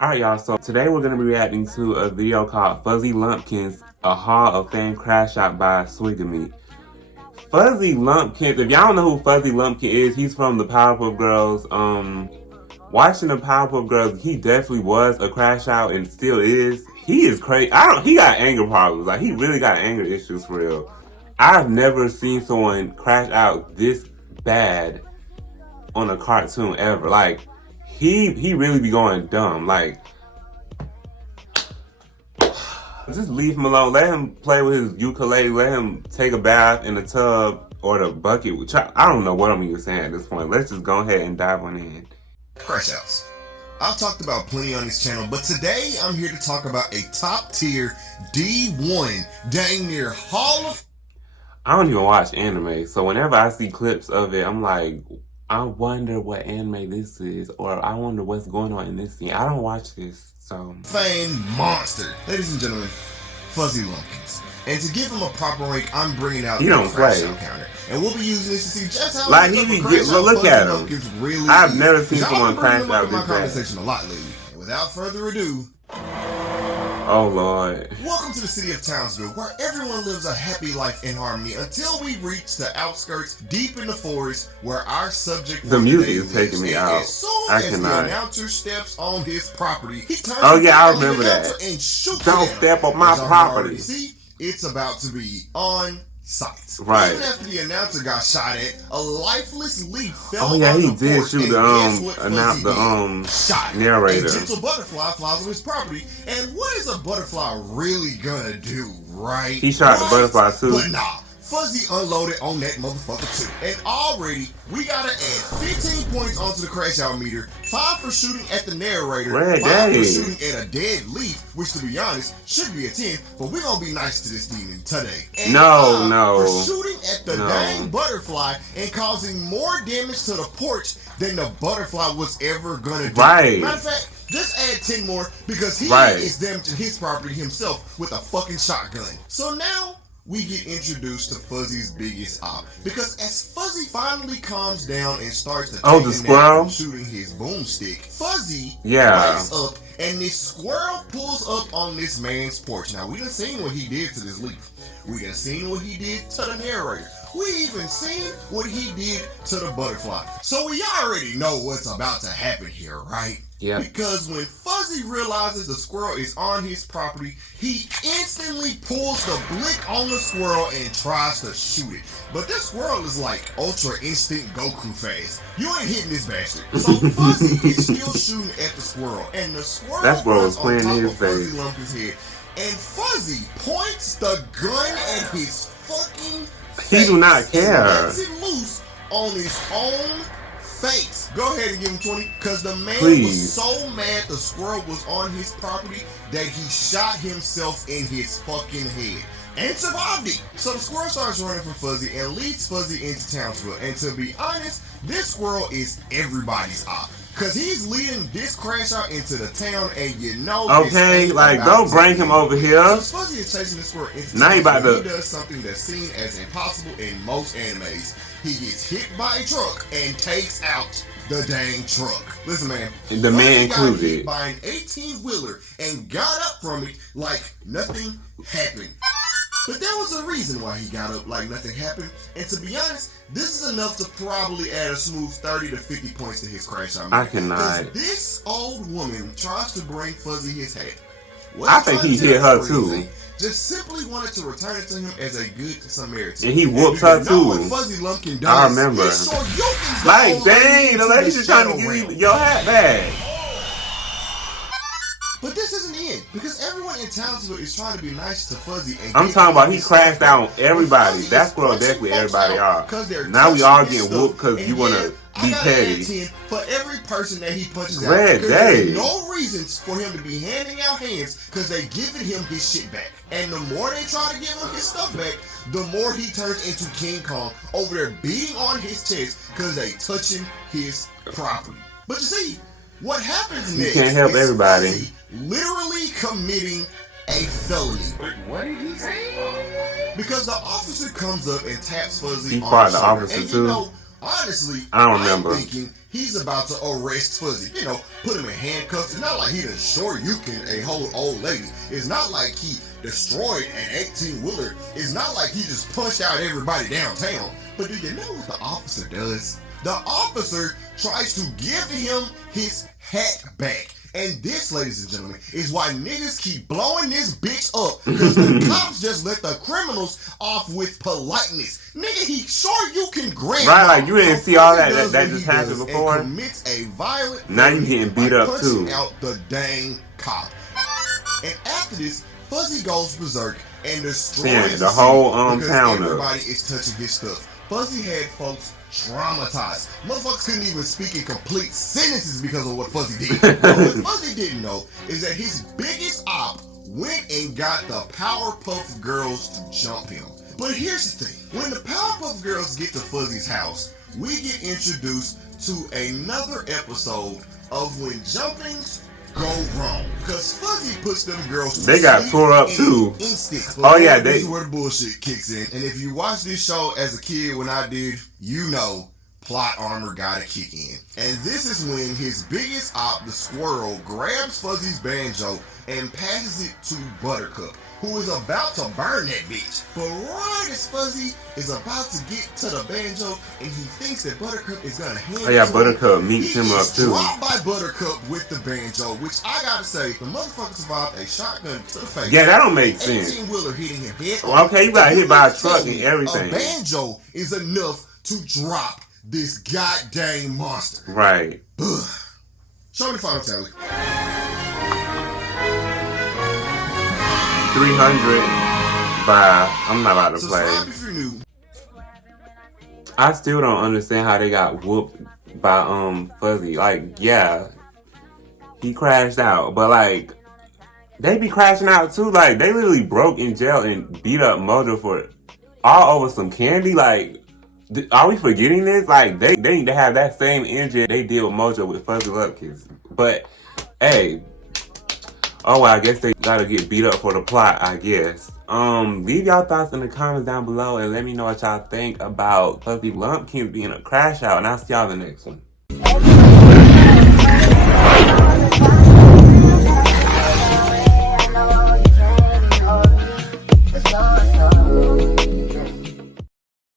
Alright y'all, so today we're going to be reacting to a video called Fuzzy Lumpkins, a haul of fame crash out by Swigamy. Fuzzy Lumpkins, if y'all don't know who Fuzzy Lumpkin is, he's from the Powerpuff Girls. Watching the Powerpuff Girls, he definitely was a crash out and still is. He is crazy. He got anger problems. Like, he really got anger issues for real. I've never seen someone crash out this bad on a cartoon ever. Like, he really be going dumb. Like, just leave him alone. Let him play with his ukulele. Let him take a bath in the tub or the bucket. Which I don't know what I'm even saying at this point. Let's just go ahead and dive on in. Crash outs. I've talked about plenty on this channel, but today I'm here to talk about a top tier D1 dang near Hall of... I don't even watch anime, so whenever I see clips of it, I'm like, I wonder what anime this is, or I wonder what's going on in this scene. I don't watch this, so... Fame monster. Ladies and gentlemen, Fuzzy Lumpkins. And to give him a proper rank, I'm bringing out the crash out counter. And we'll be using this to see just how like he be look at him. Really I've never seen someone crash out this conversation a lot lately. And without further ado, oh Lord. Welcome to the city of Townsville, where everyone lives a happy life in harmony until we reach the outskirts deep in the forest where our subject the music is taking me out. As soon as the announcer steps on his property, he turns I remember that. And shoots Don't step on my property. See, it's about to be on sight. Right. Even after the announcer got shot at, a lifeless leaf fell on he the did porch, shoot shot. narrator. A gentle butterfly flies on his property, and what is a butterfly really gonna do, right? He shot the butterfly too. But nah, Fuzzy unloaded on that motherfucker too. And already, we gotta add 15 points onto the crash out meter, 5 for shooting at the narrator, 5 for shooting at a dead leaf, which to be honest, should be a 10, but we're gonna be nice to this demon today. And no. For shooting at the dang butterfly and causing more damage to the porch than the butterfly was ever gonna do. Right. Matter of fact, just add 10 more because he is damaging his property himself with a fucking shotgun. So now, we get introduced to Fuzzy's biggest op, because as Fuzzy finally calms down and starts to take the squirrel shooting his boomstick, Fuzzy lights up and this squirrel pulls up on this man's porch. Now we done seen what he did to this leaf. We done seen what he did to the narrator. We even seen what he did to the butterfly. So we already know what's about to happen here, right? Yeah. Because when Fuzzy realizes the squirrel is on his property, he instantly pulls the blick on the squirrel and tries to shoot it. But this squirrel is like Ultra Instinct Goku fast. You ain't hitting this bastard. So Fuzzy is still shooting at the squirrel, and the squirrel was playing in his face. Fuzzy Lumpkins' head, and Fuzzy points the gun at his fucking face. He do not care. And lets it loose on his own face. Go ahead and give him 20, because the man was so mad the squirrel was on his property that he shot himself in his fucking head and survived it. So the squirrel starts running from Fuzzy and leads Fuzzy into Townsville. And to be honest, this squirrel is everybody's op, because he's leading this crash out into the town, and you know, like, don't bring him over here. So Fuzzy is chasing this squirrel into now town. He does something that's seen as impossible in most animes. He gets hit by a truck and takes out the dang truck. Listen, man. The man included. Got hit by an 18-wheeler and got up from it like nothing happened. But there was a reason why he got up like nothing happened. And to be honest, this is enough to probably add a smooth 30 to 50 points to his crash out. I cannot. Because this old woman tries to bring Fuzzy his hat. I think he hit her too. Just simply wanted to return it to him as a good Samaritan. And he whooped her too. What Fuzzy Lumpkin does, I remember. Like, dang, the lady just trying to give you your hat back. But this isn't the end, because everyone in Townsville is trying to be nice to Fuzzy. And I'm talking about he crashed out on everybody. That's what definitely everybody are. Now we all getting whooped because you want to be petty. For every person that he punches out. There's no reasons for him to be handing out hands, because they giving him his shit back. And the more they try to give him his stuff back, the more he turns into King Kong over there beating on his chest because they touching his property. But you see, what happens next? You can't help everybody. Literally committing a felony. What did he say? Because the officer comes up and taps Fuzzy he on fought the officer and too. You know, honestly, I don't remember. I'm thinking he's about to arrest Fuzzy. You know, put him in handcuffs. It's not like he done shoryuken a whole old lady. It's not like he destroyed an 18-wheeler. It's not like he just punched out everybody downtown. But do you know what the officer does? The officer tries to give him his hat back. And this, ladies and gentlemen, is why niggas keep blowing this bitch up. Because the cops just let the criminals off with politeness. Nigga, he sure you can grab. Right, like you didn't see all that just happened before. And commits a violent now you getting beat up too. Punching out the dang cop. And after this, Fuzzy goes berserk and destroys the whole town. Everybody is touching his stuff. Fuzzy had folks traumatized. Motherfuckers couldn't even speak in complete sentences because of what Fuzzy did. But what Fuzzy didn't know is that his biggest op went and got the Powerpuff Girls to jump him. But here's the thing. When the Powerpuff Girls get to Fuzzy's house, we get introduced to another episode of when jumpings go wrong. Because Fuzzy puts them girls to They got tore up too. Oh yeah, this is where the bullshit kicks in. And if you watch this show as a kid when I did, you know plot armor gotta kick in. And this is when his biggest op, the squirrel, grabs Fuzzy's banjo and passes it to Buttercup, who is about to burn that bitch. But right as Fuzzy is about to get to the banjo and he thinks that Buttercup is gonna hand it to Buttercup him, meets him up too. Dropped by Buttercup with the banjo, which I gotta say, the motherfucker survived a shotgun to the face. Yeah, that don't make sense. 18-wheeler hitting him head on. Okay, you got hit by a truck and everything. A banjo is enough to drop this goddamn monster. Right. Show me the final tally. 300 by, I'm not about to play. Subscribe if you're new. I still don't understand how they got whooped by Fuzzy. Like, yeah, he crashed out, but like they be crashing out too. Like they literally broke in jail and beat up Mojo for all over some candy. Like, are we forgetting this? Like they need to have that same energy they did with Mojo with Fuzzy Lumpkins. But hey. Oh, well, I guess they gotta get beat up for the plot, I guess. Leave y'all thoughts in the comments down below and let me know what y'all think about Fuzzy Lumpkins being a crash out, and I'll see y'all in the next one.